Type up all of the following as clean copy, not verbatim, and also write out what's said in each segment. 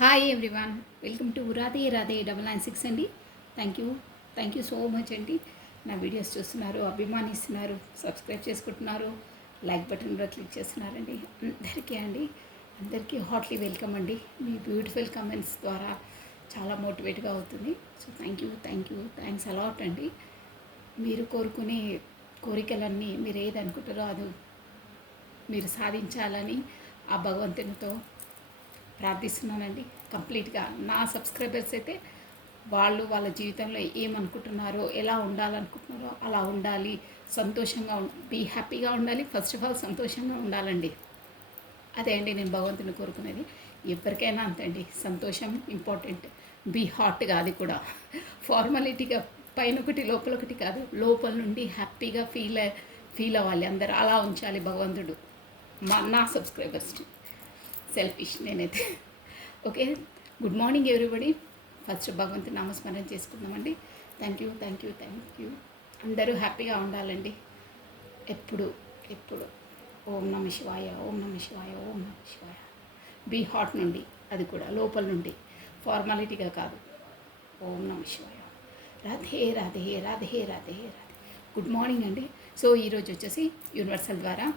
Hi everyone, welcome to Radhe Radhe 996 అండి. Thank you so much అండి. నా వీడియోస్ చూస్తున్నారు, అభిమానిస్తున్నారు, సబ్స్క్రైబ్ చేసుకుంటున్నారు, లైక్ బటన్ కూడా క్లిక్ చేస్తున్నారండి. అందరికీ హాట్లీ వెల్కమ్ అండి. మీ బ్యూటిఫుల్ కమెంట్స్ ద్వారా చాలా మోటివేట్గా అవుతుంది. సో థ్యాంక్స్ అలాట్ అండి. మీరు కోరుకునే కోరికలన్నీ మీరు ఏది అనుకుంటారో అది మీరు సాధించాలని ఆ భగవంతునితో ప్రార్థిస్తున్నానండి. కంప్లీట్గా నా సబ్స్క్రైబర్స్ అయితే వాళ్ళ జీవితంలో ఏమనుకుంటున్నారో, ఎలా ఉండాలనుకుంటున్నారో అలా ఉండాలి, సంతోషంగా బీ హ్యాపీగా ఉండాలి. ఫస్ట్ ఆఫ్ ఆల్ సంతోషంగా ఉండాలండి. అదే అండి నేను భగవంతుని కోరుకునేది. ఎవరికైనా అంతే అండి, సంతోషం ఇంపార్టెంట్. బీ హాట్గా, అది కూడా ఫార్మాలిటీగా పైన ఒకటి లోపల ఒకటి కాదు, లోపల నుండి హ్యాపీగా ఫీల్ అవ్వాలి అందరు. అలా ఉంచాలి భగవంతుడు నా సబ్స్క్రైబర్స్ని. సెల్ఫిష్ నేనైతే. Okay, good morning everybody. First భగవంతుని నామస్మరణ చేసుకుందామండి. Thank you. అందరూ హ్యాపీగా ఉండాలండి ఎప్పుడు. ఓం నమ శివాయ, ఓం నమ శివాయ, ఓం నమ శివాయ. బీ హార్ట్ నుండి, అది కూడా లోపల నుండి, ఫార్మాలిటీగా కాదు. ఓం నమ శివాయ. రాధే రాధే రాధే రాధే రాధే. గుడ్ మార్నింగ్ అండి. సో ఈరోజు వచ్చేసి యూనివర్సల్ ద్వారా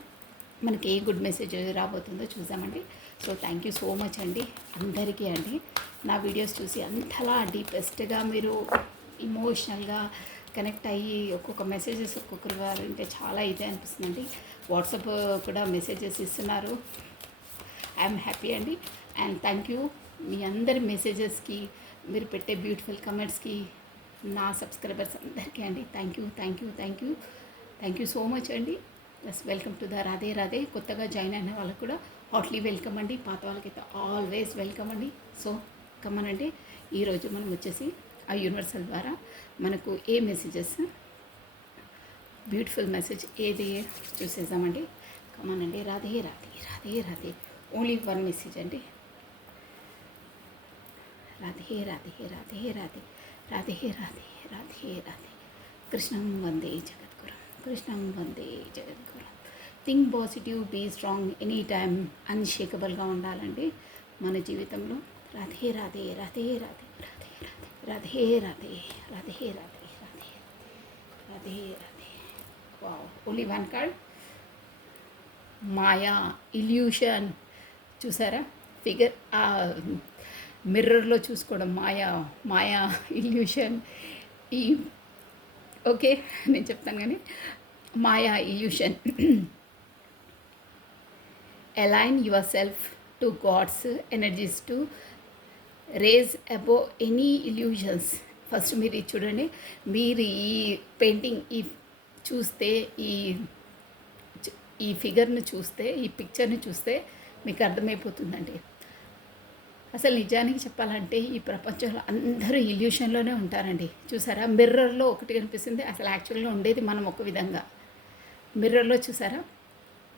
మనకి ఏ గుడ్ మెసేజ్ రాబోతుందో చూసామండి. So thank you so much అండి అందరికీ అండి. నా వీడియోస్ చూసి అంతలా డీపెస్ట్గా మీరు ఇమోషనల్గా కనెక్ట్ అయ్యి ఒక్కొక్క మెసేజెస్ ఒక్కొక్కరు అంటే చాలా ఇదే అనిపిస్తుందండి. వాట్సాప్ కూడా మెసేజెస్ ఇస్తున్నారు. ఐఎమ్ హ్యాపీ అండి. అండ్ థ్యాంక్ యూ మీ అందరి మెసేజెస్కి, మీరు పెట్టే బ్యూటిఫుల్ కమెంట్స్కి, నా సబ్స్క్రైబర్స్ అందరికీ అండి. థ్యాంక్ యూ సో మచ్ అండి. Welcome to the Radhe Radhe. కొత్తగా జాయిన్ అయిన వాళ్ళకు కూడా హాట్లీ వెల్కమ్ అండి. పాత వాళ్ళకైతే ఆల్వేస్ వెల్కమ్ అండి. సో కమ్మనండి, ఈరోజు మనం వచ్చేసి ఆ యూనివర్సల్ ద్వారా మనకు ఏ మెసేజెస్, బ్యూటిఫుల్ మెసేజ్ ఏది చూసేద్దామండి. కమ్మనండి. Radhe Radhe Radhe Radhe. Only one message అండి. రాధే రాధే రాధే రాధే రాధే రాధే రాధే రాధే. కృష్ణం వందే జగద్గురు. Think positive, be strong, any time అన్షేకబుల్గా ఉండాలండి మన జీవితంలో. Radhe Radhe Radhe Radhe Radhe Radhe Radhe Radhe Radhe Radhe Radhe. Wow, only one card. మాయా, ఇల్యూషన్. చూసారా ఫిగర్, ఆ మిర్రర్లో చూసుకోవడం. మాయా ఇల్యూషన్. ఈ ఓకే నేను చెప్తాను కానీ, మాయా illusion. Align yourself to God's energies to raise above any illusions. First మీరు ఇది చూడండి. మీరు ఈ పెయింటింగ్ చూస్తే, ఈ ఫిగర్ని చూస్తే, ఈ పిక్చర్ని చూస్తే మీకు అర్థమైపోతుందండి. అసలు నిజానికి చెప్పాలంటే ఈ ప్రపంచంలో అందరూ ఇల్యూషన్లోనే ఉంటారండి. చూసారా, మిర్రర్లో ఒకటి కనిపిస్తుంది, అసలు యాక్చువల్గా ఉండేది మనం ఒక విధంగా. మిర్రర్లో చూసారా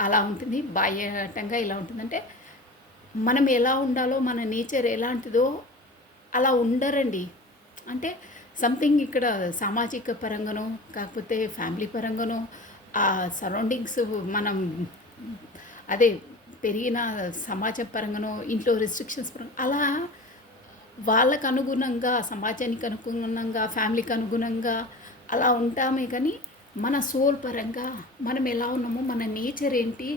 అలా ఉంటుంది, బాహ్యటంగా ఇలా ఉంటుందంటే మనం ఎలా ఉండాలో, మన నేచర్ ఎలాంటిదో అలా ఉండరండి. అంటే సంథింగ్ ఇక్కడ సామాజిక పరంగానో, కాకపోతే ఫ్యామిలీ పరంగానో, ఆ సరౌండింగ్స్, మనం అదే పెరిగిన సమాజం పరంగానో, ఇంట్లో రిస్ట్రిక్షన్స్ పరంగా అలా వాళ్ళకు అనుగుణంగా, సమాజానికి అనుగుణంగా, ఫ్యామిలీకి అనుగుణంగా అలా ఉంటామే. కానీ మన సోల్ పరంగా మనం ఎలా ఉన్నామో, మన నేచర్ ఏంటి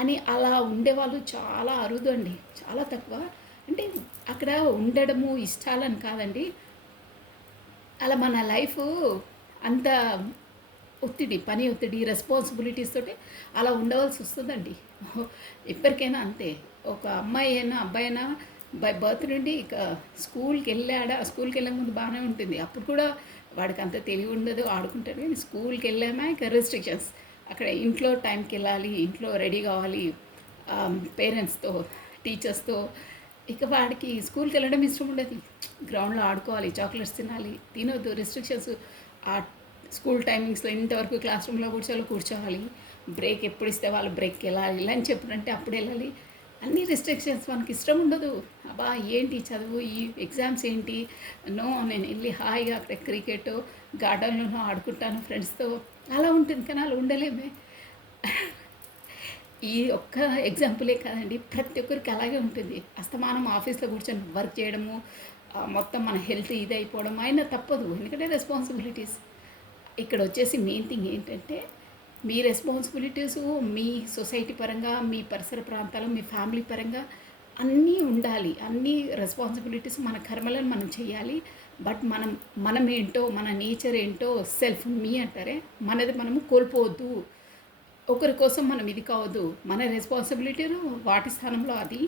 అని అలా ఉండేవాళ్ళు చాలా అరుదు అండి, చాలా తక్కువ. అంటే అక్కడ ఉండడము ఇష్టాలని కాదండి, అలా మన లైఫ్ అంత పని ఒత్తిడి, రెస్పాన్సిబిలిటీస్ తోటి అలా ఉండవలసి వస్తుందండి. ఎప్పటికైనా అంతే. ఒక అమ్మాయి అయినా అబ్బాయి అయినా బై బర్త్ నుండి ఇక స్కూల్కి వెళ్ళే ముందు బాగానే ఉంటుంది. అప్పుడు కూడా వాడికి అంత తెలివి ఉండదు, ఆడుకుంటాడు. కానీ స్కూల్కి వెళ్ళామా ఇక రెస్ట్రిక్షన్స్. అక్కడ ఇంట్లో టైంకి వెళ్ళాలి, ఇంట్లో రెడీ కావాలి, పేరెంట్స్తో, టీచర్స్తో. ఇక వాడికి స్కూల్కి వెళ్ళడం ఇష్టం ఉండదు. గ్రౌండ్లో ఆడుకోవాలి, చాక్లెట్స్ తినొద్దు, రెస్ట్రిక్షన్స్. ఆ స్కూల్ టైమింగ్స్లో ఇంతవరకు క్లాస్ రూమ్లో కూర్చోవాలి, బ్రేక్ ఎప్పుడు ఇస్తే వాళ్ళు బ్రేక్కి వెళ్ళాలి, లంచ్ ఎప్పుడంటే అప్పుడు వెళ్ళాలి. అన్ని రెస్ట్రిక్షన్స్, మనకి ఇష్టం ఉండదు. అబ్బా ఏంటి చదువు, ఈ ఎగ్జామ్స్ ఏంటి, నో నేను వెళ్ళి హాయిగా అక్కడ క్రికెట్ గార్డెన్లోనో ఆడుకుంటాను ఫ్రెండ్స్తో, అలా ఉంటుంది. కానీ అలా ఉండలేమే. ఈ ఒక్క ఎగ్జాంపులే కాదండి, ప్రతి ఒక్కరికి అలాగే ఉంటుంది. అస్తమానం ఆఫీస్లో కూర్చొని వర్క్ చేయడము, మొత్తం మన హెల్త్ ఇది అయిపోవడం అయినా తప్పదు, ఎందుకంటే రెస్పాన్సిబిలిటీస్. ఇక్కడ వచ్చేసి మెయిన్ థింగ్ ఏంటంటే, మీ రెస్పాన్సిబిలిటీసు మీ సొసైటీ పరంగా, మీ పరిసర ప్రాంతాలు, మీ ఫ్యామిలీ పరంగా అన్నీ ఉండాలి. అన్నీ రెస్పాన్సిబిలిటీస్ మన కర్మలను మనం చేయాలి. బట్ మనం ఏంటో, మన నేచర్ ఏంటో, సెల్ఫ్ మీ అంటారే, మనది మనము కోల్పోవద్దు. ఒకరి కోసం మనం ఇది కావద్దు. మన రెస్పాన్సిబిలిటీలు వాటి స్థానంలో అది,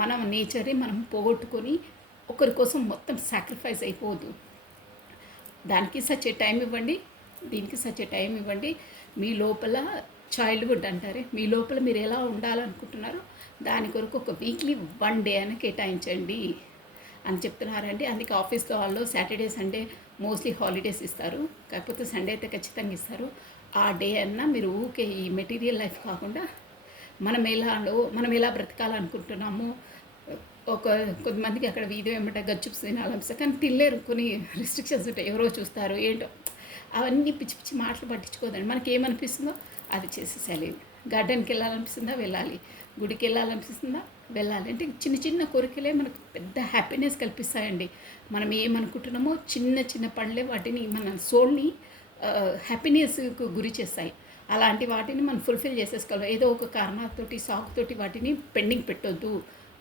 మన నేచర్ని మనం పోగొట్టుకొని ఒకరి కోసం మొత్తం సాక్రిఫైస్ అయిపోవద్దు. దానికి సచ్చే టైం ఇవ్వండి, దీనికి సచ్చే టైం ఇవ్వండి. మీ లోపల చైల్డ్హుడ్ అంటారే, మీ లోపల మీరు ఎలా ఉండాలనుకుంటున్నారో దాని కొరకు ఒక వీక్లీ 1 డే అని కేటాయించండి అని చెప్తున్నారండి. అందుకే ఆఫీస్లో వాళ్ళు సాటర్డే సండే మోస్ట్లీ హాలిడేస్ ఇస్తారు, కాకపోతే సండే అయితే ఖచ్చితంగా ఇస్తారు. ఆ డే అన్నా మీరు ఊకే ఈ మెటీరియల్ లైఫ్ కాకుండా మనం ఎలా బ్రతకాలనుకుంటున్నాము. కొంతమందికి అక్కడ వీధి వెంబట గచ్చుప్స్ తినాలనిపిస్తుంది, కానీ తినలేరు, కొన్ని రిస్ట్రిక్షన్స్ ఉంటాయి, ఎవరో చూస్తారు ఏంటో. అవన్నీ పిచ్చి పిచ్చి మాటలు పట్టించుకోదండి. మనకి ఏమనిపిస్తుందో అది చేసేసేయాలి. గార్డెన్కి వెళ్ళాలనిపిస్తుందా వెళ్ళాలి, గుడికి వెళ్ళాలనిపిస్తుందా వెళ్ళాలి. అంటే చిన్న చిన్న కోరికలే మనకు పెద్ద హ్యాపీనెస్ కల్పిస్తాయండి. మనం ఏమనుకుంటున్నామో చిన్న చిన్న పనులే వాటిని మన సోల్ని హ్యాపీనెస్కు గురి చేస్తాయి. అలాంటి వాటిని మనం ఫుల్ఫిల్ చేసేసుకోవాలి. ఏదో ఒక కారణాలతోటి సాకుతోటి వాటిని పెండింగ్ పెట్టొద్దు.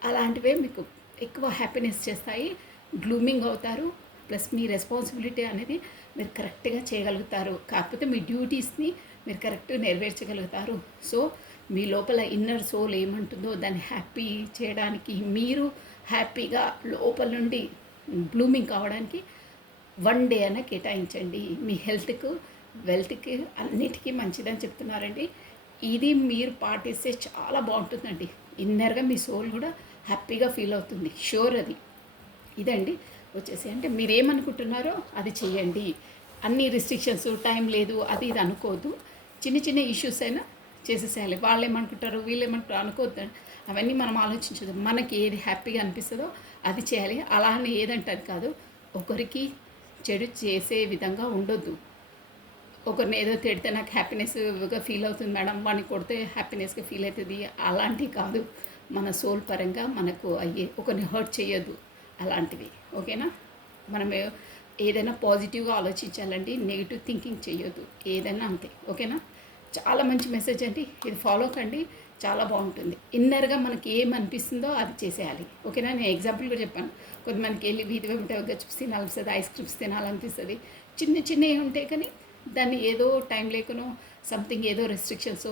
అలాంటివే మీకు ఎక్కువ హ్యాపీనెస్ చేస్తాయి. గ్లూమింగ్ అవుతారు, ప్లస్ మీ రెస్పాన్సిబిలిటీ అనేది మీరు కరెక్ట్గా చేయగలుగుతారు. కాకపోతే మీ డ్యూటీస్ని మీరు కరెక్ట్గా నెరవేర్చగలుగుతారు. సో మీ లోపల ఇన్నర్ సోల్ ఏమంటుందో దాన్ని హ్యాపీ చేయడానికి, మీరు హ్యాపీగా లోపల నుండి బ్లూమింగ్ కావడానికి 1 డే అయినా కేటాయించండి. మీ హెల్త్కు, వెల్త్కి అన్నిటికీ మంచిదని చెప్తున్నారండి. ఇది మీరు పాటిస్తే చాలా బాగుంటుందండి. ఇన్నర్గా మీ సోల్ కూడా హ్యాపీగా ఫీల్ అవుతుంది, షూర్ అది. ఇదండి వచ్చేసి, అంటే మీరు ఏమనుకుంటున్నారో అది చేయండి. అన్ని రిస్ట్రిక్షన్స్, టైం లేదు అది ఇది అనుకోవద్దు. చిన్న చిన్న ఇష్యూస్ అయినా చేసేసేయాలి. వాళ్ళు ఏమనుకుంటారు, వీళ్ళు ఏమంటారు అనుకోవద్దు. అవన్నీ మనం ఆలోచించదు. మనకి ఏది హ్యాపీగా అనిపిస్తుందో అది చేయాలి. అలా అని ఏదంటే అది కాదు. ఒకరికి చెడు చేసే విధంగా ఉండొద్దు. ఒకరిని ఏదో తిడితే నాకు హ్యాపీనెస్గా ఫీల్ అవుతుంది మేడం, వాడిని కొడితే హ్యాపీనెస్గా ఫీల్ అవుతుంది, అలాంటివి కాదు. మన సోల్ పరంగా మనకు అయ్యే, ఒకరిని హర్ట్ చేయొద్దు అలాంటివి. ఓకేనా? మనం ఏదైనా పాజిటివ్గా ఆలోచించాలండి, నెగిటివ్ థింకింగ్ చేయొద్దు, ఏదైనా అంతే. ఓకేనా? చాలా మంచి మెసేజ్ అండి, ఇది ఫాలో కండి, చాలా బాగుంటుంది. ఇన్నర్గా మనకి ఏమనిపిస్తుందో అది చేసేయాలి. ఓకేనా? నేను ఎగ్జాంపుల్ కూడా చెప్పాను. కొంతమందికి వెళ్ళి వీధి వెంట గచ్చుప్స్ తినాలనిపిస్తుంది, ఐస్ క్రీమ్స్ తినాలనిపిస్తుంది, చిన్న చిన్నవి ఉంటాయి. కానీ దాన్ని ఏదో టైం లేకనో సంథింగ్ ఏదో రెస్ట్రిక్షన్స్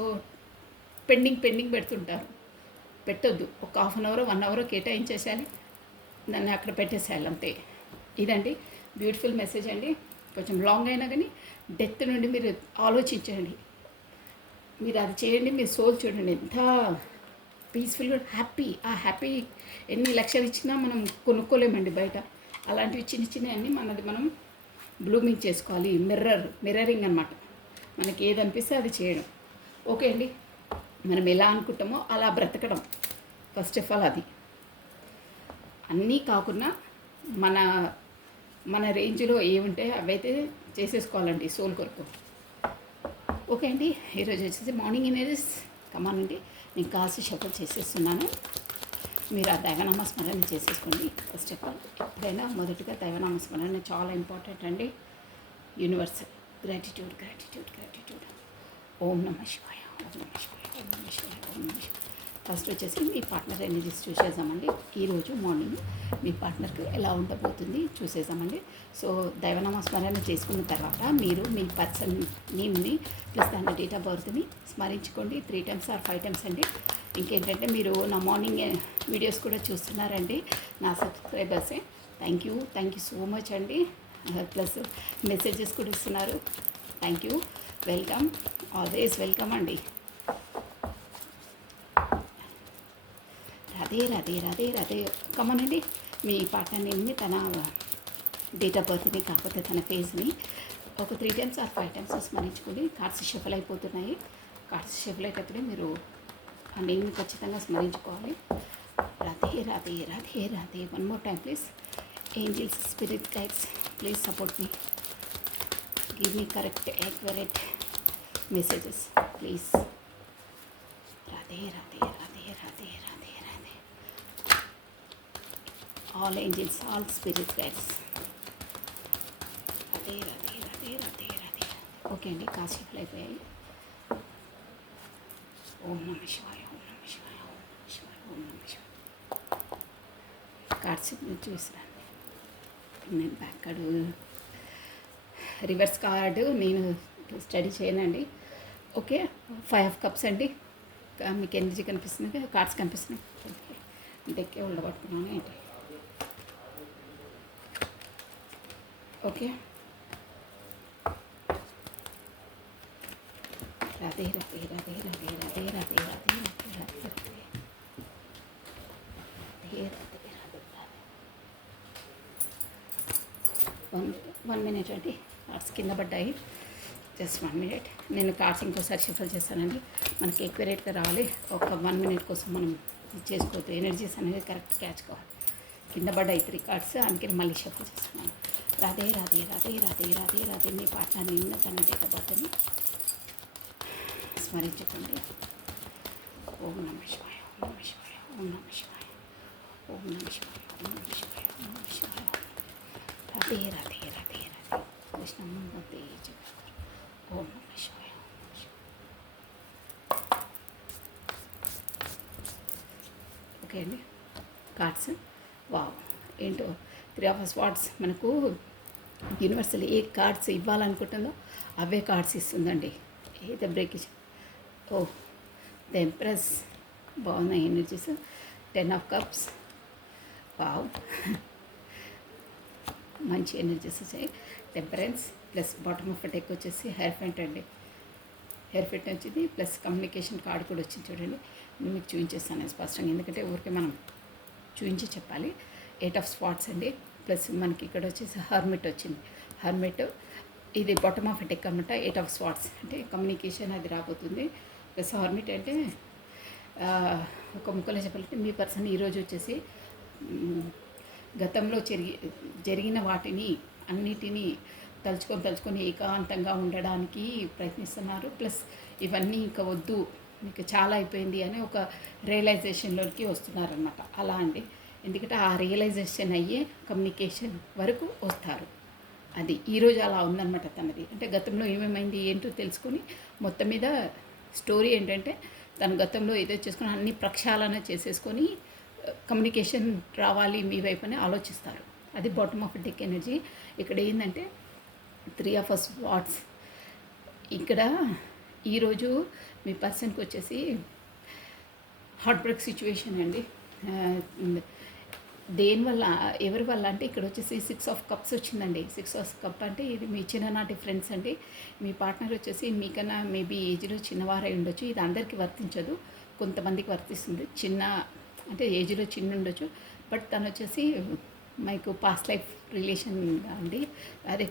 పెండింగ్ పెడుతుంటారు. పెట్టొద్దు. ఒక 1/2 అవర్ 1 అవర్ కేటాయించేసేయాలి, దాన్ని అక్కడ పెట్టేసేయాలి అంతే. ఇదండి బ్యూటిఫుల్ మెసేజ్ అండి. కొంచెం లాంగ్ అయినా కానీ డెత్ నుండి మీరు ఆలోచించండి, మీరు అది చేయండి. మీ సోల్ చూడండి ఎంత పీస్ఫుల్గా హ్యాపీ. ఆ హ్యాపీ ఎన్ని లక్షలు ఇచ్చినా మనం కొనుక్కోలేమండి బయట. అలాంటివి చిన్న చిన్నవన్నీ మనం బ్లూమింగ్ చేసుకోవాలి. మిర్రరింగ్ అనమాట. మనకి ఏది అనిపిస్తే అది చేయడం. ఓకే అండి, మనం ఎలా అనుకుంటామో అలా బ్రతకడం ఫస్ట్ ఆఫ్ ఆల్. అది అన్నీ కాకుండా మన రేంజ్లో ఏముంటే అవైతే చేసేసుకోవాలండి సోల్ కొరకు. ఓకే అండి, ఈరోజు వచ్చేసి మార్నింగ్ ఎనర్జీస్ కమానండి. నేను కాసి షఫల్ చేసేస్తున్నాను. మీరు ఆ దైవనామ స్మరణ చేసేసుకోండి. ఫస్ట్ ఆఫ్ ఆల్ ఎప్పుడైనా మొదటిగా దైవనామ స్మరణ చాలా ఇంపార్టెంట్ అండి. Universal gratitude. ఓం నమః శివాయ, ఓం నమః శివాయ, ఓం నమః శివాయ, ఓం నమః శివాయ. ఫస్ట్ వచ్చేసి మీ పార్ట్నర్ ఎనర్జీస్ చూసేద్దామండి. ఈరోజు మార్నింగ్ మీ పార్ట్నర్కి ఎలా ఉండబోతుంది చూసేద్దామండి. సో దైవనామ స్మరణ చేసుకున్న తర్వాత మీరు మీ పర్సన్ నేమ్ని ప్లస్ దాని డేట్ ఆఫ్ బర్త్ని స్మరించుకోండి 3 times or 5 times అండి. ఇంకేంటంటే మీరు నా మార్నింగ్ వీడియోస్ కూడా చూస్తున్నారండి, నా సబ్స్క్రైబర్సే. థ్యాంక్ యూ సో మచ్ అండి. ప్లస్ మెసేజెస్ కూడా ఇస్తున్నారు. Thank you, welcome, always welcome అండి. రాధే కమనండి. మీ పార్ట్నర్ నేమ్ని, తన డేట్ ఆఫ్ బర్త్ని, కాకపోతే తన ఫేస్ని ఒక 3 times or 5 times స్మరించుకొని కార్డ్స్ షఫల్ అయిపోతున్నాయి. కార్డ్స్ షఫల్ అయ్యేటప్పుడే మీరు ఆ నేమ్ని ఖచ్చితంగా స్మరించుకోవాలి. Radhe. 1 more time please. Angels, spirit guides, please support me, give me correct accurate messages please. Radhe Radhe Radhe Radhe Radhe. All angels, all spirit guides, Radhe Radhe Radhe Radhe Radhe. Okay అండి, కాసేపులు అయిపోయాయి. ఓం నమ శివాయ, ఓం నమ శివాయ, ఓం నమ శివాయ, ఓం నమ శివాయ. కార్డ్స్ చూసిరండి. నేను బ్యాక్ కార్డు, రివర్స్ కార్డు నేను స్టడీ చేయనండి. ఓకే, 5 ఆఫ్ కప్స్ అండి. మీకు ఎనర్జీ కనిపిస్తుంది, కార్డ్స్ కనిపిస్తున్నాయి. డెక్కే ఉండబట్టుకున్నాను ఏంటి. ఓకే, రాధే రాధే రాధే రాధే రాధే రాధే రాధే రాధే రాధే రాధే రాధే రాధే రాధే. 1 మినిట్ అండి, కార్డ్స్ కింద పడ్డాయి. Just 1 minute. నేను కార్డ్స్ ఇంకోసారి షిఫల్ చేస్తానండి. మనకి ఎక్యురేట్గా రావాలి. ఒక 1 మినిట్ కోసం మనం చేసుకోవద్దు, ఎనర్జీస్ అనేది కరెక్ట్ క్యాచ్ కావాలి. కింద పడ్డాయి 3 కార్డ్స్, అందుకని మళ్ళీ షఫల్ చేస్తున్నాను. రాధే రాధే రాధే రాధే రాధే రాధే. మీ పార్ట్నర్ నిన్న తన డేట్ ఆఫ్ బర్త్ని స్మరించుకోండి. ఓం నమ శివాయ, ఓం నమ శివాయ, ఓం నమ శివాయ, ఓం నమ శివాయ, ఓం నమ శివాయ, ఓం నమ శివాయ. రాధే రాధే రాధే రాధే. కృష్ణం వందే జగద్గురు. ఓం నమ శివాయ, ఓం నమ శివాయ. ఓకే అండి, కార్డ్స్ వావ్ ఏంటో 3 ఆఫ్ స్వార్డ్స్. మనకు యూనివర్సల్ ఏ కార్డ్స్ ఇవ్వాలనుకుంటుందో అవే కార్డ్స్ ఇస్తుందండి. ఏదో బ్రేక్ ఇచ్చి. ఓ ద ఎంప్రెస్, బాగున్నాయి ఎనర్జీస్. 10 ఆఫ్ కప్స్, వావ్ మంచి ఎనర్జీస్ వచ్చాయి. Temperance plus bottom of deck వచ్చేసి హెయిర్ ఫెంట్ అండి. హెయిర్ ఫెంట్ వచ్చింది, ప్లస్ కమ్యూనికేషన్ కార్డ్ కూడా వచ్చింది. చూడండి, మీకు చూపించేస్తాను స్పష్టంగా, ఎందుకంటే ఊరికే మనం చూపించి చెప్పాలి. 8 ఆఫ్ స్పాట్స్ అండి. ప్లస్ మనకి ఇక్కడ వచ్చేసి హర్మిట్ వచ్చింది. హర్మిట్ ఇది బాటమ్ ఆఫ్ డెక్ అనమాట. 8 ఆఫ్ స్పాట్స్ అంటే కమ్యూనికేషన్ అది రాబోతుంది. ప్లస్ హర్మిట్ అంటే ఒక ముక్కలో చెప్పాలంటే మీ పర్సన్ ఈరోజు వచ్చేసి గతంలో జరిగిన వాటిని అన్నిటినీ తలుచుకొని ఏకాంతంగా ఉండడానికి ప్రయత్నిస్తున్నారు. ప్లస్ ఇవన్నీ ఇంకా వద్దు, మీకు చాలా అయిపోయింది అని ఒక రియలైజేషన్లోకి వస్తున్నారన్నమాట. అలా అండి, ఎందుకంటే ఆ రియలైజేషన్ అయ్యే కమ్యూనికేషన్ వరకు వస్తారు. అది ఈరోజు అలా ఉందన్నమాట తనది. అంటే గతంలో ఏమేమైంది ఏంటో తెలుసుకొని మొత్తం మీద స్టోరీ ఏంటంటే తను గతంలో ఏదో చేసుకుని అన్ని ప్రక్షాళన చేసేసుకొని కమ్యూనికేషన్ రావాలి మీ వైపు అని ఆలోచిస్తారు. అది బాటమ్ ఆఫ్ డెక్ ఎనర్జీ. ఇక్కడ ఏంటంటే 3 ఆఫ్ స్పాట్స్. ఇక్కడ ఈరోజు మీ పర్సన్కి వచ్చేసి హార్ట్ బ్రేక్ సిచ్యువేషన్ అండి. దేనివల్ల, ఎవరి వల్ల అంటే ఇక్కడ వచ్చేసి 6 ఆఫ్ కప్స్ వచ్చిందండి. 6 ఆఫ్ కప్ అంటే ఇది మీ చిన్ననాటి ఫ్రెండ్స్ అండి. మీ పార్ట్నర్ వచ్చేసి మీకన్నా మేబీ ఏజ్లో చిన్నవారై ఉండొచ్చు. ఇది అందరికీ వర్తించదు, కొంతమందికి వర్తిస్తుంది. చిన్న అంటే ఏజ్లో చిన్న ఉండొచ్చు, బట్ తను వచ్చేసి మీకు పాస్ట్ లైఫ్ రిలేషన్ అండి. అదే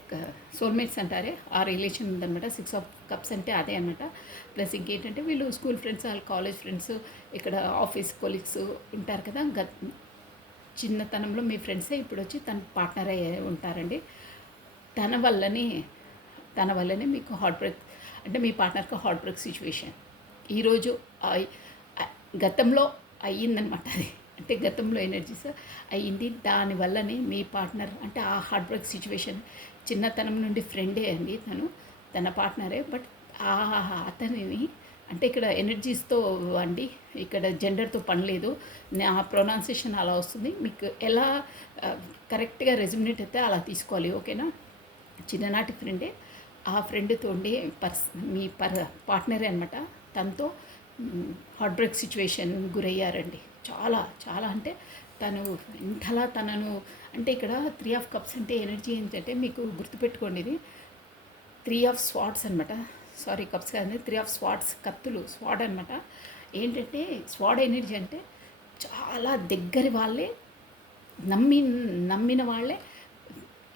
సోల్మేట్స్ అంటారే ఆ రిలేషన్ ఉందన్నమాట. 6 ఆఫ్ కప్స్ అంటే అదే అనమాట. ప్లస్ ఇంకేంటంటే వీళ్ళు స్కూల్ ఫ్రెండ్స్, వాళ్ళ కాలేజ్ ఫ్రెండ్స్, ఇక్కడ ఆఫీస్ కొలీగ్స్ ఉంటారు కదా. చిన్నతనంలో మీ ఫ్రెండ్సే ఇప్పుడు వచ్చి తన పార్ట్నర్ అయ్యే ఉంటారండి. తన వల్లనే మీకు హార్ట్ బ్రేక్ అంటే మీ పార్ట్నర్కి హార్ట్ బ్రేక్ సిచ్యువేషన్ ఈరోజు గతంలో అయ్యిందనమాట. అది అంటే గతంలో ఎనర్జీస్ అయ్యింది. దానివల్లనే మీ పార్ట్నర్ అంటే ఆ హార్ట్ బ్రేక్ సిచ్యువేషన్ చిన్నతనం నుండి ఫ్రెండే అండి, తన పార్ట్నరే. బట్ అతనిని అంటే ఇక్కడ ఎనర్జీస్తో అండి, ఇక్కడ జెండర్తో పని లేదు. నా ప్రొనౌన్సియేషన్ అలా వస్తుంది, మీకు ఎలా కరెక్ట్గా రెజ్యుమినేట్ అయితే అలా తీసుకోవాలి. ఓకేనా? చిన్ననాటి ఫ్రెండే, ఆ ఫ్రెండ్తో ఉండే మీ పార్ట్నరే అనమాట. తనతో హార్ట్ బ్రేక్ సిచ్యువేషన్ గురయ్యారండి. చాలా చాలా అంటే తను ఇంతలా తనను అంటే ఇక్కడ 3 ఆఫ్ కప్స్ అంటే ఎనర్జీ ఏంటంటే మీకు గుర్తుపెట్టుకోండి, ఇది 3 ఆఫ్ స్వాట్స్ అనమాట. సారీ, కప్స్ కాదండి, 3 ఆఫ్ స్వాట్స్, కత్తులు, స్వాడ్ అనమాట. ఏంటంటే స్వాడ్ ఎనర్జీ అంటే చాలా దగ్గరి వాళ్ళే నమ్మిన వాళ్ళే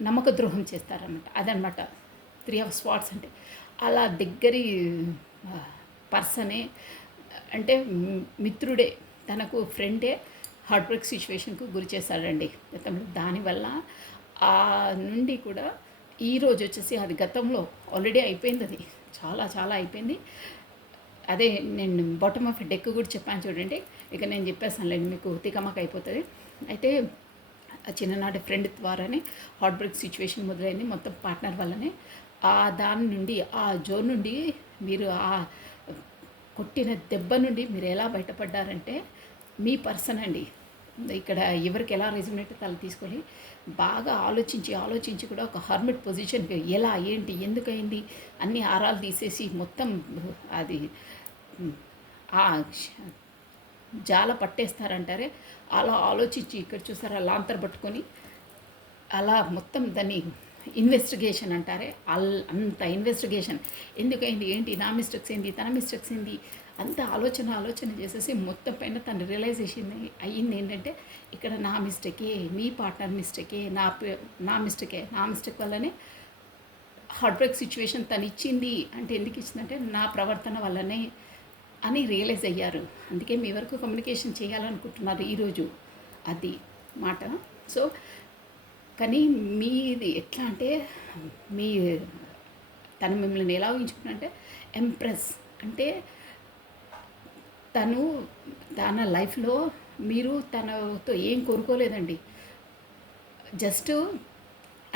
నమ్మక ద్రోహం చేస్తారనమాట. అదనమాట 3 ఆఫ్ స్వాట్స్ అంటే. అలా దగ్గరి పర్సనే అంటే మిత్రుడే, తనకు ఫ్రెండే హార్ట్ బ్రేక్ సిచ్యువేషన్కు గురి చేశాడండి గతంలో. దానివల్ల ఆ నుండి కూడా ఈరోజు వచ్చేసి అది గతంలో ఆల్రెడీ అయిపోయింది, అది చాలా చాలా అయిపోయింది. అదే నేను బాటమ్ ఆఫ్ డెక్ కూడా చెప్పాను చూడండి. ఇక నేను చెప్పేస్తానులేండి, మీకు తికమక అయిపోతుంది. అయితే ఆ చిన్ననాటి ఫ్రెండ్ ద్వారానే హార్ట్ బ్రేక్ సిచ్యువేషన్ మొదలైంది, మొత్తం పార్ట్నర్ వల్లనే. ఆ దాని నుండి, ఆ జోన్ నుండి మీరు ఆ కొట్టిన దెబ్బ నుండి మీరు ఎలా బయటపడ్డారంటే, మీ పర్సన్ అండి. ఇక్కడ ఎవరికి ఎలా రెజ్యునేట్ తల తీసుకొని బాగా ఆలోచించి ఆలోచించి కూడా ఒక హర్మిట్ పొజిషన్కి ఎలా, ఏంటి, ఎందుకయింది అన్ని ఆరాలు తీసేసి మొత్తం అది ఆ జాల పట్టేస్తారంటారే, అలా ఆలోచించి ఇక్కడ చూసారా లాంతర్ పట్టుకొని అలా మొత్తం దాన్ని ఇన్వెస్టిగేషన్ అంటారే, అంత ఇన్వెస్టిగేషన్ ఎందుకైంది, ఏంటి, నా మిస్టేక్స్ ఏంది, తన మిస్టేక్స్ ఏంది, అంత ఆలోచన చేసేసి మొత్తం పైన తన రియలైజేషన్ అయ్యింది ఏంటంటే, ఇక్కడ నా మిస్టేకే, మీ పార్ట్నర్ మిస్టేకే, నా మిస్టేక్ వల్లనే హార్ట్ బ్రేక్ సిచ్యువేషన్ తను ఇచ్చింది. అంటే ఎందుకు ఇచ్చిందంటే నా ప్రవర్తన వల్లనే అని రియలైజ్ అయ్యారు. అందుకే మీ వరకు కమ్యూనికేషన్ చేయాలనుకుంటున్నారు ఈరోజు, అది మాట. సో కానీ మీది ఎట్లా అంటే, మీ తను మిమ్మల్ని ఎలా ఊహించుకున్నంటే ఎంప్రెస్ అంటే తను తన లైఫ్లో మీరు తనతో ఏం కోరుకోలేదండి. జస్ట్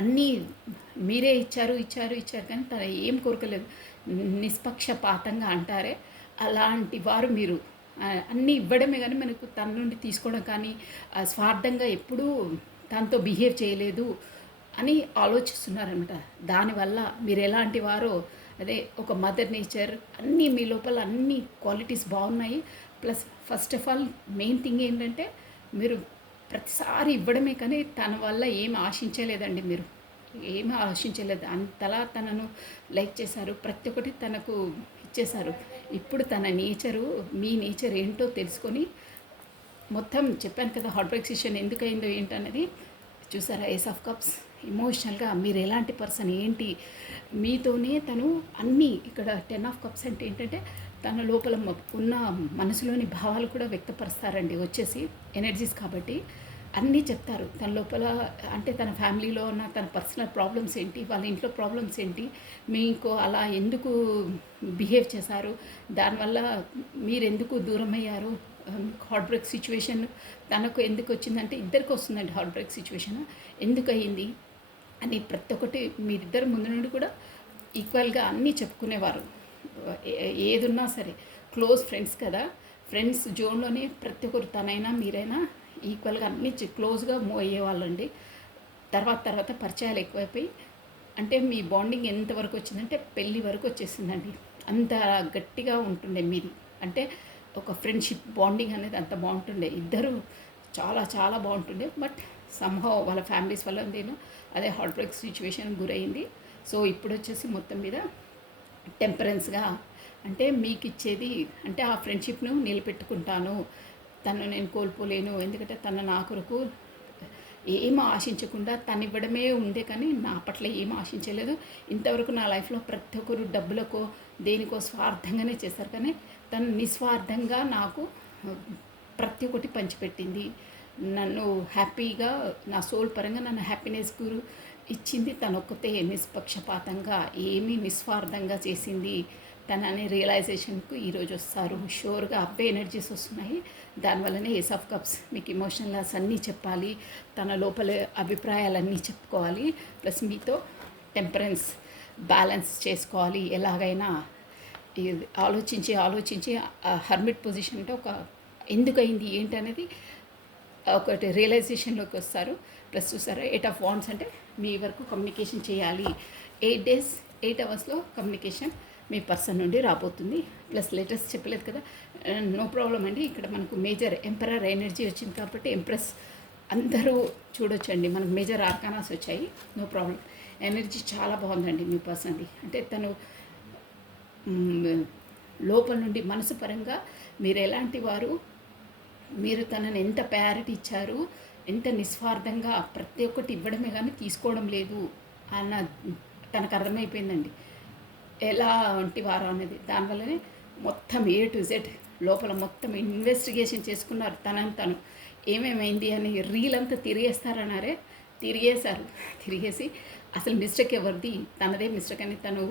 అన్నీ మీరే ఇచ్చారు కానీ తను ఏం కోరుకోలేదు. నిష్పక్షపాతంగా అంటారే, అలాంటి వారు మీరు. అన్నీ ఇవ్వడమే కానీ మనకు తన నుండి తీసుకోవడం కానీ స్వార్థంగా ఎప్పుడూ తనతో బిహేవ్ చేయలేదు అని ఆలోచిస్తున్నారనమాట. దానివల్ల మీరు ఎలాంటి వారో, అదే ఒక మదర్ నేచర్, అన్నీ మీ లోపల అన్ని క్వాలిటీస్ బాగున్నాయి. Plus first of all main thing ఏంటంటే, మీరు ప్రతిసారి ఇవ్వడమే కానీ తన వల్ల ఏం ఆశించలేదండి. మీరు ఏమీ ఆశించలేదు, అంతలా తనను లైక్ చేశారు, ప్రతి ఒక్కటి తనకు ఇచ్చేశారు. ఇప్పుడు తన నేచరు, మీ నేచర్ ఏంటో తెలుసుకొని మొత్తం చెప్పాను కదా హార్ట్ బ్రేక్ సిచ్యువేషన్ ఎందుకైందో ఏంటన్నది చూసారా. ఏస్ ఆఫ్ కప్స్, ఎమోషనల్గా మీరు ఎలాంటి పర్సన్ ఏంటి, మీతోనే తను అన్నీ. ఇక్కడ 10 ఆఫ్ కప్స్ అంటే ఏంటంటే తన లోపల ఉన్న మనసులోని భావాలు కూడా వ్యక్తపరుస్తారండి వచ్చేసి ఎనర్జీస్. కాబట్టి అన్నీ చెప్తారు తన లోపల. అంటే తన ఫ్యామిలీలో ఉన్న తన పర్సనల్ ప్రాబ్లమ్స్ ఏంటి, వాళ్ళ ఇంట్లో ప్రాబ్లమ్స్ ఏంటి, మీకు అలా ఎందుకు బిహేవ్ చేశారు, దానివల్ల మీరు ఎందుకు దూరం అయ్యారు, హార్ట్ బ్రేక్ సిచ్యువేషన్ తనకు ఎందుకు వచ్చిందంటే, ఇద్దరికి వస్తుందండి హార్ట్ బ్రేక్ సిచ్యువేషన్, ఎందుకు అయ్యింది అని ప్రతి ఒక్కటి మీరిద్దరు ముందు నుండి కూడా ఈక్వల్గా అన్నీ చెప్పుకునేవారు. ఏదున్నా సరే క్లోజ్ ఫ్రెండ్స్ కదా, ఫ్రెండ్స్ జోన్లోనే ప్రతి ఒక్కరు తనైనా మీరైనా ఈక్వల్గా అన్నీ క్లోజ్గా మూవ్ అయ్యేవాళ్ళండి. తర్వాత పరిచయాలు ఎక్కువైపోయి అంటే మీ బాండింగ్ ఎంతవరకు వచ్చిందంటే పెళ్ళి వరకు వచ్చేసిందండి. అంత గట్టిగా ఉంటుండే మీది. అంటే ఒక ఫ్రెండ్షిప్ బాండింగ్ అనేది అంత బాగుంటుండే, ఇద్దరు చాలా చాలా బాగుంటుండే. బట్ సంహౌ వాళ్ళ ఫ్యామిలీస్ వల్ల నేను అదే హార్ట్ బ్రేక్ సిచ్యువేషన్ గురైంది. సో ఇప్పుడు వచ్చేసి మొత్తం మీద టెంపరెన్స్గా అంటే మీకు ఇచ్చేది అంటే ఆ ఫ్రెండ్షిప్ను నిలబెట్టుకుంటాను, తను నేను కోల్పోలేను, ఎందుకంటే తన నా కొరకు ఏం ఆశించకుండా తను ఇవ్వడమే ఉండే కానీ నా పట్ల ఏం ఆశించలేదు. ఇంతవరకు నా లైఫ్లో ప్రతి ఒక్కరు డబ్బులకో దేనికో స్వార్థంగానే చేశారు, కానీ తను నిస్వార్థంగా నాకు ప్రతి ఒక్కటి పంచిపెట్టింది. నన్ను హ్యాపీగా, నా సోల్ పరంగా నన్ను హ్యాపీనెస్ గురు ఇచ్చింది తను ఒక్కతే. నిష్పక్షపాతంగా ఏమీ నిస్వార్థంగా చేసింది తన అనే రియలైజేషన్కు ఈరోజు వస్తారు. షూర్గా అవే ఎనర్జీస్ వస్తున్నాయి. దానివల్లనే ఏస్ ఆఫ్ కప్స్ మీకు ఎమోషనల్ లాస్ అన్నీ చెప్పాలి, తన లోపల అభిప్రాయాలన్నీ చెప్పుకోవాలి, ప్లస్ మీతో టెంపరెన్స్ బ్యాలెన్స్ చేసుకోవాలి. ఎలాగైనా ఆలోచించి హర్మిట్ పొజిషన్ అంటే ఒక ఎందుకయింది ఏంటనేది ఒకటి రియలైజేషన్లోకి వస్తారు. ప్లస్ చూసారా 8 ఆఫ్ వాండ్స్ అంటే మీ వరకు కమ్యూనికేషన్ చేయాలి. 8 days 8 hours కమ్యూనికేషన్ మీ పర్సన్ నుండి రాబోతుంది. ప్లస్ లేటెస్ట్ చెప్పలేదు కదా, నో ప్రాబ్లం అండి. ఇక్కడ మనకు మేజర్ ఎంపరర్ ఎనర్జీ వచ్చింది కాబట్టి ఎంప్రెస్ అందరూ చూడొచ్చండి. మనకు మేజర్ ఆర్కానాస్ వచ్చాయి, నో ప్రాబ్లం. ఎనర్జీ చాలా బాగుందండి మీ పర్సన్ది. అంటే తను లోపల నుండి మనసు పరంగా మీరు ఎలాంటి వారు, మీరు తనని ఎంత ప్రయారిటీ ఇచ్చారు, ఎంత నిస్వార్థంగా ప్రతి ఒక్కటి ఇవ్వడమే కానీ తీసుకోవడం లేదు అన్న తనకు అర్థమైపోయిందండి ఎలా వంటి వారు అనేది. దానివల్లనే మొత్తం A to Z లోపల మొత్తం ఇన్వెస్టిగేషన్ చేసుకున్నారు. తను ఏమేమైంది అని రీల్ అంతా తిరిగేస్తారన్నారే, తిరిగేశారు. తిరిగేసి అసలు మిస్టేక్ ఎవరిది, తనదే మిస్టేక్ అని తను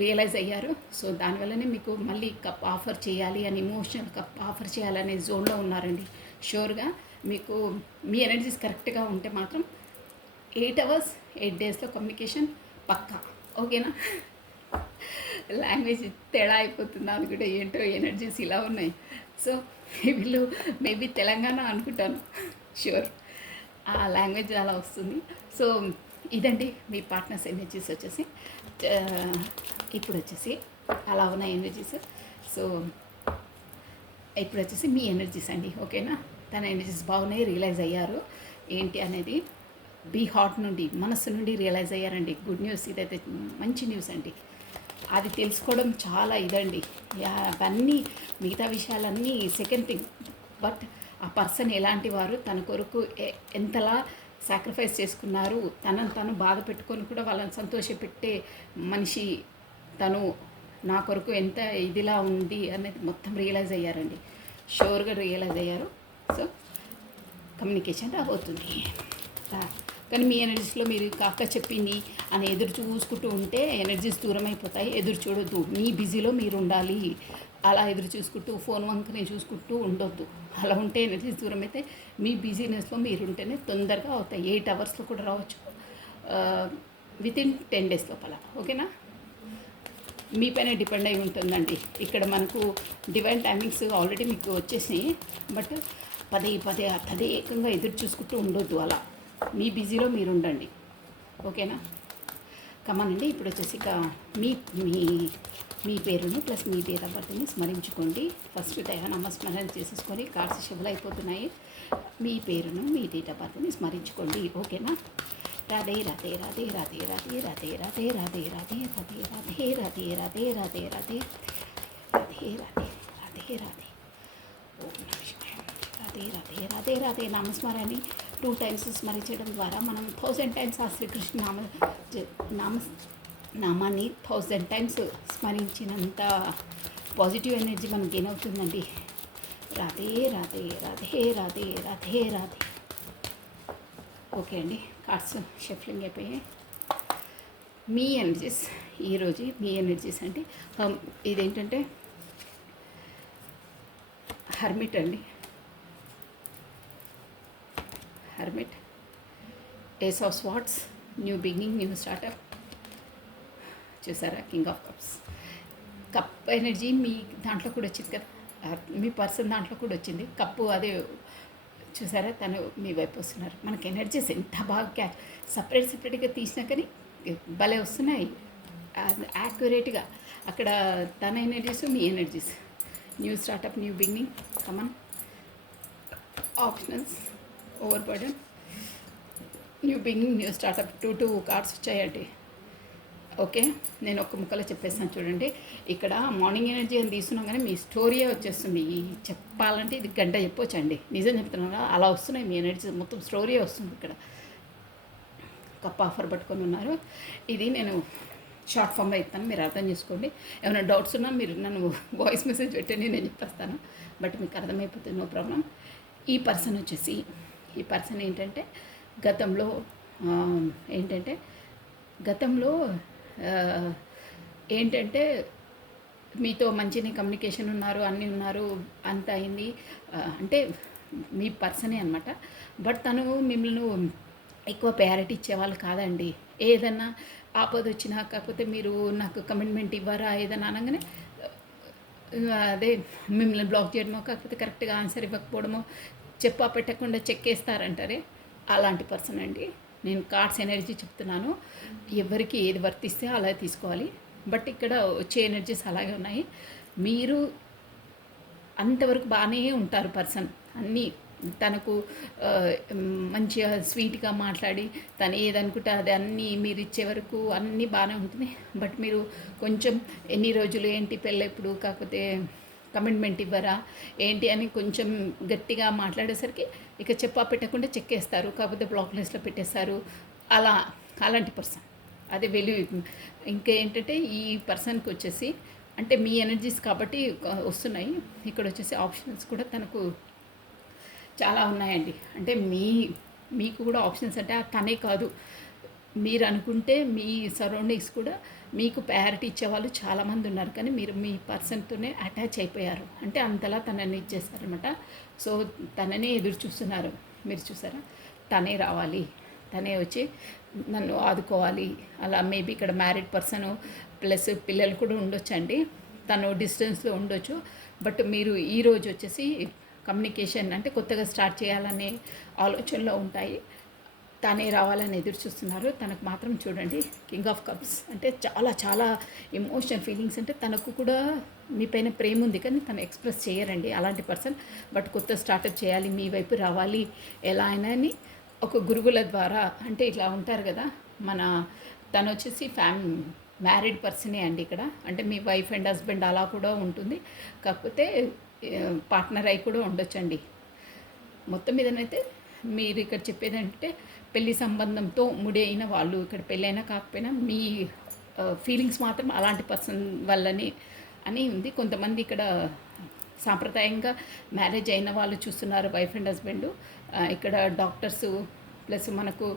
రియలైజ్ అయ్యారు. సో దానివల్లనే మీకు మళ్ళీ కప్ ఆఫర్ చేయాలి అని ఇమోషనల్ కప్ ఆఫర్ చేయాలనే జోన్లో ఉన్నారండి. షూర్గా మీకు మీ ఎనర్జీస్ కరెక్ట్గా ఉంటే మాత్రం 8 అవర్స్ 8 డేస్లో కమ్యూనికేషన్ పక్కా. ఓకేనా? లాంగ్వేజ్ తేడా అయిపోతుంది. అది కూడా ఏంటో ఎనర్జీస్ ఇలా ఉన్నాయి. సో వీళ్ళు మేబీ తెలంగాణ అనుకుంటాను. ష్యూర్ ఆ లాంగ్వేజ్ అలా వస్తుంది. సో ఇదండి మీ పార్ట్నర్స్ ఎనర్జీస్ వచ్చేసి. ఇప్పుడు వచ్చేసి అలా ఉన్న ఎనర్జీస్. సో ఇప్పుడు వచ్చేసి మీ ఎనర్జీస్ అండి. ఓకేనా? తన ఎనర్జీస్ బాగున్నాయి, రియలైజ్ అయ్యారు ఏంటి అనేది. బీ హార్ట్ నుండి, మనస్సు నుండి రియలైజ్ అయ్యారండి. గుడ్ న్యూస్, ఇదైతే మంచి న్యూస్ అండి. అది తెలుసుకోవడం చాలా ఇదండి. అవన్నీ మిగతా విషయాలన్నీ సెకండ్ థింగ్. బట్ ఆ పర్సన్ ఎలాంటి వారు, తన కొరకు ఎంతలా సాక్రిఫైస్ చేసుకున్నారు, తనను తను బాధ పెట్టుకొని కూడా వాళ్ళని సంతోషపెట్టే మనిషి తను, నా కొరకు ఎంత ఇదిలా ఉంది అనేది మొత్తం రియలైజ్ అయ్యారండి. షూర్గా రియలైజ్ అయ్యారు. సో కమ్యూనికేషన్ రాబోతుంది. కానీ మీ ఎనర్జీస్లో మీరు కాక చెప్పింది అని ఎదురు చూసుకుంటూ ఉంటే ఎనర్జీస్ దూరం అయిపోతాయి. ఎదురు చూడొద్దు. మీ బిజీలో మీరు ఉండాలి. అలా ఎదురు చూసుకుంటూ ఫోన్ వంకని చూసుకుంటూ ఉండొద్దు. అలా ఉంటే ఎనర్జీస్ దూరం అయితే మీ బిజీనెస్లో మీరు ఉంటేనే తొందరగా అవుతాయి. 8 అవర్స్లో కూడా రావచ్చు, వితిన్ 10 డేస్ లోపల. ఓకేనా? మీ పైన డిపెండ్ అయి ఉంటుందండి. ఇక్కడ మనకు డివైన్ టైమింగ్స్ ఆల్రెడీ మీకు వచ్చేసినాయి. బట్ పదే పదే తదేకంగా ఎదురు చూసుకుంటూ ఉండొద్దు. అలా మీ బిజీలో మీరు ఉండండి. ఓకేనా? కమానండి. ఇప్పుడు వచ్చేసి ఇక మీ మీ మీ పేరును ప్లస్ మీ డేట్ ఆఫ్ బర్త్ని స్మరించుకోండి. ఫస్ట్ నామస్మరణ చేసేసుకొని కార్డ్స్ షఫల్ అయిపోతున్నాయి. మీ పేరును మీ డేట్ ఆఫ్ బర్త్ని స్మరించుకోండి. ఓకేనా? రాధే రాధే రాధే రాధే రాధే రాధే రాధే రాధే రాధే రాధే రాధే రాధే రాధే రాధే రాధే రాధే రాధే రాధే రాధే ఓం నమః శివాయ. రాధే రాధే రాధే రాధే నామస్మరణని 2 టైమ్స్ స్మరించడం ద్వారా మనం 1000 టైమ్స్ ఆ శ్రీకృష్ణ నామాన్ని 1000 టైమ్స్ స్మరించినంత పాజిటివ్ ఎనర్జీ మనకు గెయిన్ అవుతుందండి. రాధే రాధే రాధే రాధే రాధే రాధే. ఓకే అండి, కార్డ్స్ షఫ్లింగ్ అయిపోయాయి. మీ ఎనర్జీస్ ఈరోజు మీ ఎనర్జీస్ అంటే ఇదేంటంటే హర్మిట్ అండి. Hermit, ace of swords, new beginning, new startup. చూసారా? King of cups. Cup energy మీ దాంట్లో కూడా వచ్చింది కదా, మీ పర్సన్ దాంట్లో కూడా వచ్చింది కప్పు. అదే చూసారా? తను మీ వైపు వస్తున్నారు. మనకి ఎనర్జీస్ ఎంత బాగా సపరేట్గా తీసినా కానీ భలే వస్తున్నాయి యాక్యురేట్గా. అక్కడ తన ఎనర్జీస్, మీ energies. New startup, new beginning, come on. Optionals, over burden, new beginning, new startup. 2 cards వచ్చాయండి. ఓకే, నేను ఒక్క ముక్కలో చెప్పేస్తాను చూడండి. ఇక్కడ మార్నింగ్ ఎనర్జీ అని తీసుకున్నాం కానీ మీ స్టోరీయే వచ్చేస్తుంది. చెప్పాలంటే ఇది గంట చెప్పొచ్చండి. నిజం చెప్తున్నాను, అలా వస్తున్నాయి మీ ఎనర్జీ, మొత్తం స్టోరీయే వస్తుంది. ఇక్కడ కప్ ఆఫర్ పట్టుకొని ఉన్నారు. ఇది నేను షార్ట్ ఫామ్లో ఇస్తాను, మీరు అర్థం చేసుకోండి. ఏమైనా డౌట్స్ ఉన్నా మీరు నన్ను వాయిస్ మెసేజ్ పెట్టండి, నేను చెప్పేస్తాను. బట్ మీకు అర్థమైపోతుంది, నో ప్రాబ్లం. ఈ పర్సన్ వచ్చేసి, ఈ పర్సన్ ఏంటంటే గతంలో ఏంటంటే మీతో మంచిని కమ్యూనికేషన్ ఉన్నారు, అన్నీ ఉన్నారు, అంత అయింది. అంటే మీ పర్సనే అనమాట. బట్ తను మిమ్మల్ని ఎక్కువ ప్రయారిటీ ఇచ్చేవాళ్ళు కాదండి. ఏదన్నా ఆపద వచ్చినా, కాకపోతే మీరు నాకు కమిట్మెంట్ ఇవ్వరా ఏదైనా అనగానే అదే మిమ్మల్ని బ్లాక్ చేయడమో, కాకపోతే కరెక్ట్గా ఆన్సర్ ఇవ్వకపోవడమో, చెప్పా పెట్టకుండా చెక్కేస్తారంటారే, అలాంటి పర్సన్ అండి. నేను కార్డ్స్ ఎనర్జీ చెప్తున్నాను, ఎవరికి ఏది వర్తిస్తే అలా తీసుకోవాలి. బట్ ఇక్కడ వచ్చే ఎనర్జీస్ అలాగే ఉన్నాయి. మీరు అంతవరకు బాగానే ఉంటారు పర్సన్. అన్నీ తనకు మంచిగా స్వీట్గా మాట్లాడి తను ఏదనుకుంటే అది అన్నీ మీరు ఇచ్చే వరకు అన్నీ బాగానే ఉంటుంది. బట్ మీరు కొంచెం ఎన్ని రోజులు ఏంటి పెళ్ళెప్పుడు, కాకపోతే కమిట్మెంట్ ఇవ్వరా ఏంటి అని కొంచెం గట్టిగా మాట్లాడేసరికి ఇక చెప్పా పెట్టకుండా చెక్కేస్తారు, కాకపోతే బ్లాక్ లిస్ట్లో పెట్టేస్తారు. అలాంటి పర్సన్ అదే వెలు. ఇంకేంటంటే ఈ పర్సన్కి వచ్చేసి అంటే మీ ఎనర్జీస్ కాబట్టి వస్తున్నాయి. ఇక్కడ వచ్చేసి ఆప్షన్స్ కూడా తనకు చాలా ఉన్నాయండి. అంటే మీకు కూడా ఆప్షన్స్ అంటే తనే కాదు, మీరు అనుకుంటే మీ సరౌండింగ్స్ కూడా మీకు ప్రయారిటీ ఇచ్చేవాళ్ళు చాలామంది ఉన్నారు, కానీ మీరు మీ పర్సన్తోనే అటాచ్ అయిపోయారు. అంటే అంతలా తనని ఇచ్చేస్తారనమాట. సో తనని ఎదురు చూస్తున్నారు. మీరు చూసారా, తనే రావాలి, తనే వచ్చి నన్ను ఆదుకోవాలి. అలా మేబీ ఇక్కడ మ్యారీడ్ పర్సన్ ప్లస్ పిల్లలు కూడా ఉండొచ్చండి. తను డిస్టెన్స్లో ఉండొచ్చు. బట్ మీరు ఈరోజు వచ్చేసి కమ్యూనికేషన్ అంటే కొత్తగా స్టార్ట్ చేయాలనే ఆలోచనలో ఉంటాయి. తనే రావాలని ఎదురు చూస్తున్నారు. తనకు మాత్రం చూడండి, కింగ్ ఆఫ్ కప్స్ అంటే చాలా చాలా ఎమోషనల్ ఫీలింగ్స్. అంటే తనకు కూడా మీ పైన ప్రేమ ఉంది, కానీ తను ఎక్స్ప్రెస్ చేయరండి అలాంటి పర్సన్. బట్ కొత్త స్టార్టప్ చేయాలి, మీ వైపు రావాలి ఎలా అయినా అని ఒక గురువుల ద్వారా, అంటే ఇట్లా ఉంటారు కదా మన, తను వచ్చేసి మ్యారీడ్ పర్సనే అండి ఇక్కడ. అంటే మీ వైఫ్ అండ్ హస్బెండ్ అలా కూడా ఉంటుంది, కాకపోతే పార్ట్నర్ అయి కూడా ఉండొచ్చండి. మొత్తం మీదనైతే మీరు ఇక్కడ చెప్పేదంటే పెళ్లి సంబంధంతో ముడి అయిన వాళ్ళు, ఇక్కడ పెళ్ళైనా కాకపోయినా మీ ఫీలింగ్స్ మాత్రం అలాంటి పర్సన్ వల్లనే అని ఉంది. కొంతమంది ఇక్కడ సాంప్రదాయంగా మ్యారేజ్ అయిన వాళ్ళు చూస్తున్నారు, వైఫ్ అండ్ హస్బెండ్. ఇక్కడ డాక్టర్సు ప్లస్ మనకు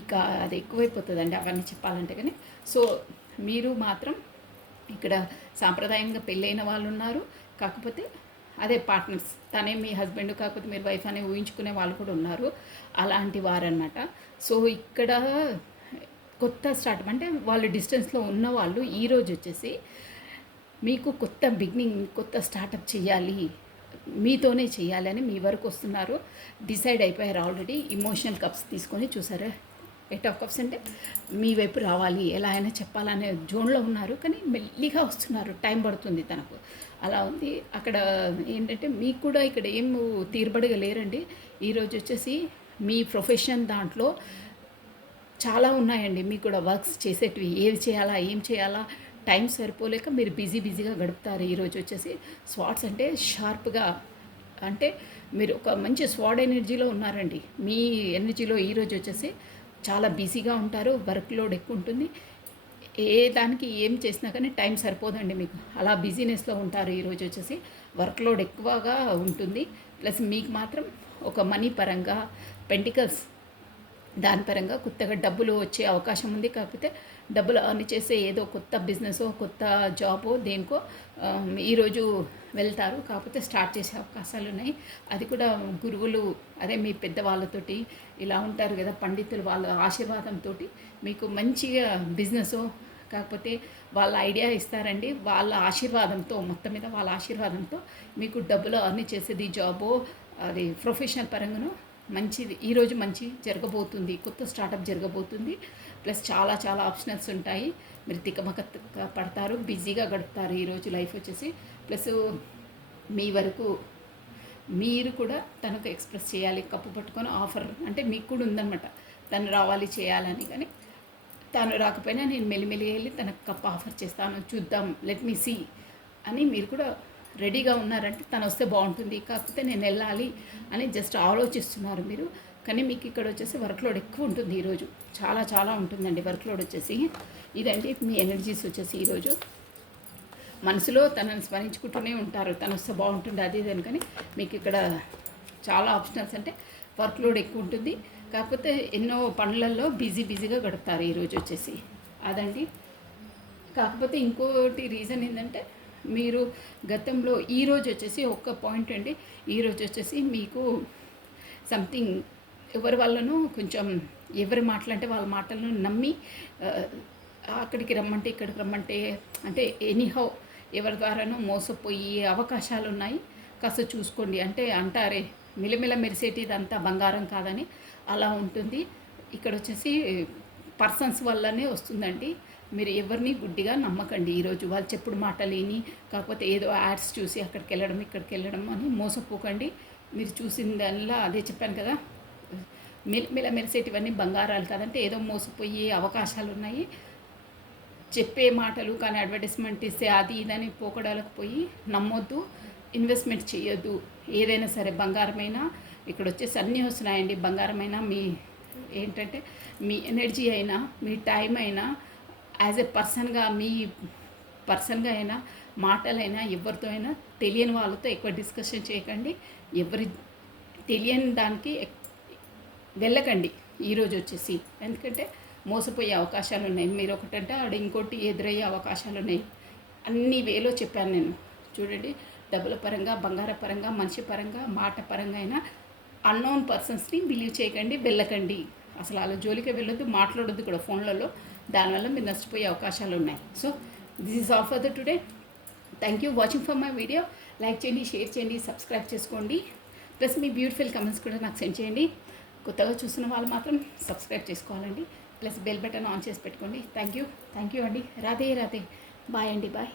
ఇక అది ఎక్కువైపోతుందండి అవన్నీ చెప్పాలంటే. కానీ సో మీరు మాత్రం ఇక్కడ సాంప్రదాయంగా పెళ్ళైన వాళ్ళు ఉన్నారు, కాకపోతే అదే పార్ట్నర్స్, తనే మీ హస్బెండ్ కాకపోతే మీరు వైఫ్ అనే ఊహించుకునే వాళ్ళు కూడా ఉన్నారు, అలాంటి వారనమాట. సో ఇక్కడ కొత్త స్టార్ట్ అంటే వాళ్ళు డిస్టెన్స్లో ఉన్న వాళ్ళు ఈరోజు వచ్చేసి మీకు కొత్త బిగినింగ్, కొత్త స్టార్టప్ చేయాలి, మీతోనే చేయాలి అని మీ వరకు వస్తున్నారు. డిసైడ్ అయిపోయారు ఆల్రెడీ. ఇమోషనల్ కప్స్ తీసుకొని చూసారా, 8 ఆఫ్ కప్స్ అంటే మీ వైపు రావాలి, ఎలా అయినా చెప్పాలనే జోన్లో ఉన్నారు, కానీ మెల్లిగా వస్తున్నారు, టైం పడుతుంది తనకు. అలా ఉంది అక్కడ. ఏంటంటే మీకు కూడా ఇక్కడ ఏం తీరుబడిగా లేరండి. ఈరోజు వచ్చేసి మీ ప్రొఫెషన్ దాంట్లో చాలా ఉన్నాయండి మీకు కూడా వర్క్స్ చేసేటివి. ఏది చేయాలా, ఏం చేయాలా, టైం సరిపోలేక మీరు బిజీగా గడుపుతారు. ఈరోజు వచ్చేసి స్వాట్స్ అంటే షార్ప్గా, అంటే మీరు ఒక మంచి స్వాడ్ ఎనర్జీలో ఉన్నారండి. మీ ఎనర్జీలో ఈరోజు వచ్చేసి చాలా బిజీగా ఉంటారు, వర్క్ లోడ్ ఎక్కువ ఉంటుంది. ఏ దానికి ఏం చేసినా కానీ టైం సరిపోదండి మీకు. అలా బిజీనెస్లో ఉంటారు. ఈరోజు వచ్చేసి వర్క్ లోడ్ ఎక్కువగా ఉంటుంది. ప్లస్ మీకు మాత్రం ఒక మనీ పరంగా, పెంటికల్స్ దాని పరంగా కొత్తగా డబ్బులు వచ్చే అవకాశం ఉంది. కాకపోతే డబ్బులు అర్న్ చేసే ఏదో కొత్త బిజినెసో కొత్త జాబో దేనికో ఈరోజు వెళ్తారు, కాకపోతే స్టార్ట్ చేసే అవకాశాలు ఉన్నాయి. అది కూడా గురువులు, అదే మీ పెద్దవాళ్ళతోటి ఇలా ఉంటారు కదా పండితులు, వాళ్ళ ఆశీర్వాదంతో మీకు మంచిగా బిజినెసో కాకపోతే వాళ్ళ ఐడియా ఇస్తారండి. వాళ్ళ ఆశీర్వాదంతో, మొత్తం మీద వాళ్ళ ఆశీర్వాదంతో మీకు డబ్బులు అర్న్ చేసేది జాబో అది ప్రొఫెషనల్ పరంగాను మంచిది. ఈరోజు మంచి జరగబోతుంది, కొత్త స్టార్టప్ జరగబోతుంది. ప్లస్ చాలా చాలా ఆప్షనల్స్ ఉంటాయి. మీరు తికమక పడతారు, బిజీగా గడుపుతారు ఈరోజు లైఫ్ వచ్చేసి. ప్లస్ మీ వరకు మీరు కూడా తనకు ఎక్స్ప్రెస్ చేయాలి, కప్పు పట్టుకొని ఆఫర్ అంటే మీకు కూడా ఉందన్నమాట, తను రావాలి చేయాలని. కానీ తను రాకపోయినా నేను మెల్లిమెల్లి వెళ్ళి తనకు కప్పు ఆఫర్ చేస్తాను, చూద్దాం, లెట్ మీ సీ అని మీరు కూడా రెడీగా ఉన్నారంటే తను వస్తే బాగుంటుంది, కాకపోతే నేను వెళ్ళాలి అని జస్ట్ ఆలోచిస్తున్నారు మీరు. కానీ మీకు ఇక్కడ వచ్చేసి వర్క్ లోడ్ ఎక్కువ ఉంటుంది ఈరోజు, చాలా చాలా ఉంటుందండి వర్క్ లోడ్ వచ్చేసి. ఇదండి మీ ఎనర్జీస్ వచ్చేసి ఈరోజు. మనసులో తనని స్మరించుకుంటూనే ఉంటారు, తను వస్తే బాగుంటుంది అది ఇది అని. కానీ మీకు ఇక్కడ చాలా ఆప్షనల్స్, అంటే వర్క్ లోడ్ ఎక్కువ ఉంటుంది, కాకపోతే ఎన్నో పనులలో బిజీగా గడుపుతారు ఈరోజు వచ్చేసి. అదండి. కాకపోతే ఇంకోటి రీజన్ ఏంటంటే మీరు గతంలో ఈరోజు వచ్చేసి ఒక్క పాయింట్ అండి, ఈరోజు వచ్చేసి మీకు సంథింగ్ ఎవరి వల్లనూ కొంచెం ఎవరి మాటలంటే వాళ్ళ మాటలను నమ్మి అక్కడికి రమ్మంటే ఇక్కడికి రమ్మంటే అంటే ఎనీహౌ ఎవరి ద్వారానూ మోసపోయి అవకాశాలు ఉన్నాయి, కాస్త చూసుకోండి. అంటే అంటారే మిలమిల మెరిసేటిదంతా బంగారం కాదని, అలా ఉంటుంది. ఇక్కడ వచ్చేసి పర్సన్స్ వల్లనే వస్తుందండి. మీరు ఎవరిని గుడ్డిగా నమ్మకండి ఈరోజు. వాళ్ళు చెప్పుడు మాటలు విని, కాకపోతే ఏదో యాడ్స్ చూసి అక్కడికి వెళ్ళడం ఇక్కడికి వెళ్ళడం అని మోసపోకండి. మీరు చూసిందల్లా అదే చెప్పాను కదా, మిల మెరిసేటివన్నీ బంగారాలు కాదంటే ఏదో మోసపోయే అవకాశాలు ఉన్నాయి. చెప్పే మాటలు కానీ అడ్వర్టైజ్మెంట్ ఇస్తే అది ఇదని పోకడాలకు పోయి నమ్మొద్దు, ఇన్వెస్ట్మెంట్ చేయొద్దు. ఏదైనా సరే బంగారమైనా ఇక్కడ వచ్చేసి అన్నీ వస్తున్నాయండి. బంగారమైనా మీ ఏంటంటే మీ ఎనర్జీ అయినా, మీ టైం అయినా, యాజ్ ఎ పర్సన్గా మీ పర్సన్గా అయినా, మాటలైనా, ఎవరితో అయినా తెలియని వాళ్ళతో ఎక్కువ డిస్కషన్ చేయకండి. ఎవరి తెలియని దానికి వెళ్ళకండి ఈరోజు వచ్చేసి. ఎందుకంటే మోసపోయే అవకాశాలు ఉన్నాయి. మీరు ఒకటంటే ఆడ ఇంకోటి ఎదురయ్యే అవకాశాలు ఉన్నాయి. అన్ని వేలో చెప్పాను నేను. చూడండి, డబ్బుల పరంగా, బంగార పరంగా, మనిషి పరంగా, మాట పరంగా అయినా అన్నోన్ పర్సన్స్ని బిలీవ్ చేయకండి, వెళ్ళకండి. అసలు అలా జోలికి వెళ్ళొద్దు, మాట్లాడొద్దు కూడా ఫోన్లలో. దానివల్ల మీరు నష్టపోయే అవకాశాలు ఉన్నాయి. So this is all for the today. Thank you watching for my video. Like చేయండి, షేర్ చేయండి, సబ్స్క్రైబ్ చేసుకోండి. ప్లస్ మీ బ్యూటిఫుల్ కమెంట్స్ కూడా నాకు సెండ్ చేయండి. కొత్తగా చూస్తున్న వాళ్ళు మాత్రం సబ్స్క్రైబ్ చేసుకోవాలండి. ప్లస్ బెల్ బటన్ ఆన్ చేసి పెట్టుకోండి. థ్యాంక్ యూ అండి. రాధే రాధే. బాయ్ అండి, బాయ్.